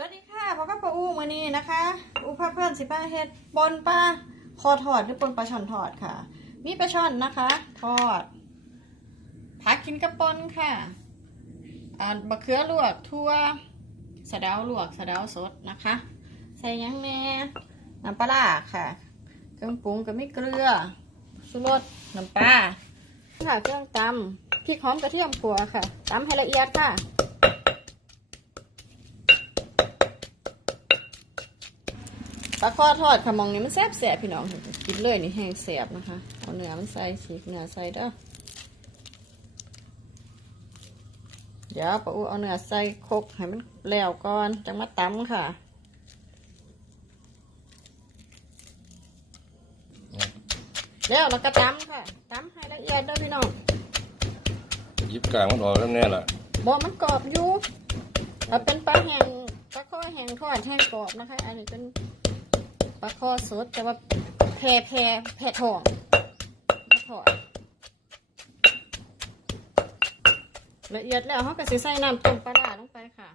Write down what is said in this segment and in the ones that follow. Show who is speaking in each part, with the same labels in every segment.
Speaker 1: สวัสดีค่ะพบกับป้าอู้มือนี้นะคะอู้พาเพื่อนสิป้าเฮ็ดปนปลาคอทอดหรือปนปลาช่อนทอดค่ะ มีปลาช่อนนะคะ ทอดผักกินกับปนค่ะอ่าบะเขือลวกทั่วสะเดาลวกสะเดาสดนะคะ ใส่ยังแหน่น้ำปลาร้าค่ะ เครื่องปรุงก็ไม่เกลือชูรสน้ำปลาค่ะเครื่องตำพริกหอมกระเทียมขัวค่ะตำให้ละเอียดค่ะ ปลาคอทอดค่ะมองนี้มันแซ่บแสบพี่น้องกินเลยนี่แห้งแสบนะคะเอาเนื้อมันใส่ฉีกเนื้อใส่เด้อเดี๋ยวป้าอูเอาเนื้อใส่ครกให้มันแล้วก่อนจังมาตำค่ะแล้วเราก็ตำค่ะตำให้ละเอียดเด้อพี่น้อง
Speaker 2: หยิบกลางมันออกแล้วแน่ล่ะ
Speaker 1: บอกมันกรอบอยู่เราเป็นปลาแห้งปลาคอแห้งทอดแห้งกรอบนะคะ อันนี้เป็น ปลาคอสดแต่ว่าแพรแพรแพรทองปลาทอดละเอียดแล้วเขาก็สิใส่น้ำต้มปลาร้าลงไปค่ะ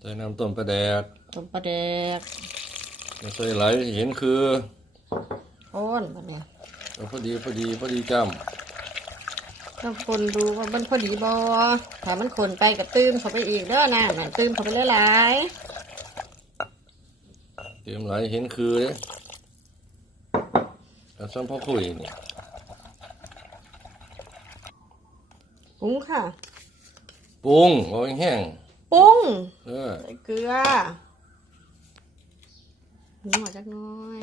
Speaker 2: ใส่น้ำต้มปลาแดก
Speaker 1: ต้มปลาแดก
Speaker 2: ไม่ใส่ไหลายเห็นคือ
Speaker 1: โอนแบบนี้
Speaker 2: เอาพอดีพอดีพอดีจ
Speaker 1: ต้องคนดูว่ามันพอดีบอถ้ามันคนไปก็ตื้มเข้าไปอีกเด้อน้ำน่ะตื้มเข้าไปหลายำ
Speaker 2: เตรียมไหลายเห็นคือเลยเอาซ้ำพ่อคุยนี่
Speaker 1: ๆปรุงค่ะ
Speaker 2: ปรุงเอาแห้ง
Speaker 1: ปรุง
Speaker 2: ๆเออ
Speaker 1: ใส่เกลือหน่อยจักหน้อย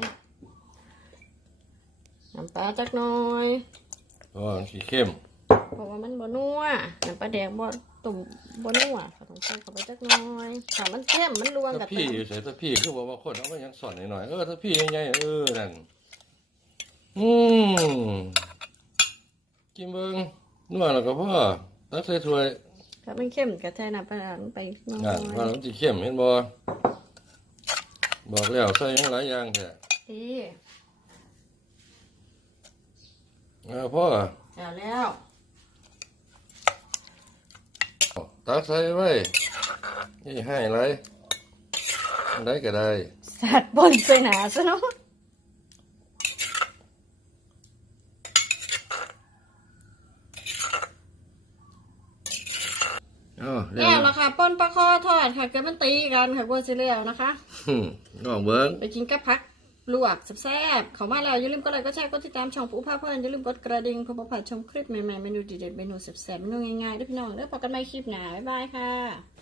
Speaker 1: น้ำปลาจักหน้อย
Speaker 2: เพราะว่ามันสีเข้ม
Speaker 1: เพราะว่ามันบนัวน้ำปลาแดงบ่ตุ่มบนัวเขาต้องใส่เข้าไปจักหน้อยถ้ามันเข้มมันรวง
Speaker 2: ถ้า
Speaker 1: กับ
Speaker 2: พี่ใส่ถ้าพี่คือบอกว่าคนเอาไปยังสอนหน่อยๆเออถ้าพี่ยังไงเออนั่นอืมกินเบิ้งนวดแล้วก็พ่อตักใส่ถ้วย
Speaker 1: ถ้ามันเข้มก็ใส่น้ำปลาลงไปหน้
Speaker 2: งานว่า
Speaker 1: อย
Speaker 2: มันสีเข้มเห็นบ่บอกแล้วใส่หยังหลายอย่างแท้
Speaker 1: ดี
Speaker 2: เออพ่อ
Speaker 1: แล้วแล้ว
Speaker 2: ตักใส่ไว้นี่ให้ไรได้ก็ได้
Speaker 1: สัตว์บนใส่หนาซะเนาะ
Speaker 2: อ๋อเรีย
Speaker 1: แล้ว
Speaker 2: บ
Speaker 1: ละค่ะป้นปลาคอทอดค่ะเกิดมันตีกันค่ะกลัวสิแล้วนะคะ
Speaker 2: อืมน้องเบิ้ง
Speaker 1: ไปกินกับพัก ลวกแซ่บๆเขามาแล้วอย่าลืมกดไลค์กดแชร์กดติดตามช่องปูผ้าเพื่อนอย่าลืมกดกระดิ่งเพื่อประพลาดชมคลิปใหม่ๆเมนูดีเด็ดเมนูแซ่บๆเมนูง่ายๆด้วยพี่น้องเด้อพบกันใหม่คลิปหน้าบ๊ายบายค่ะ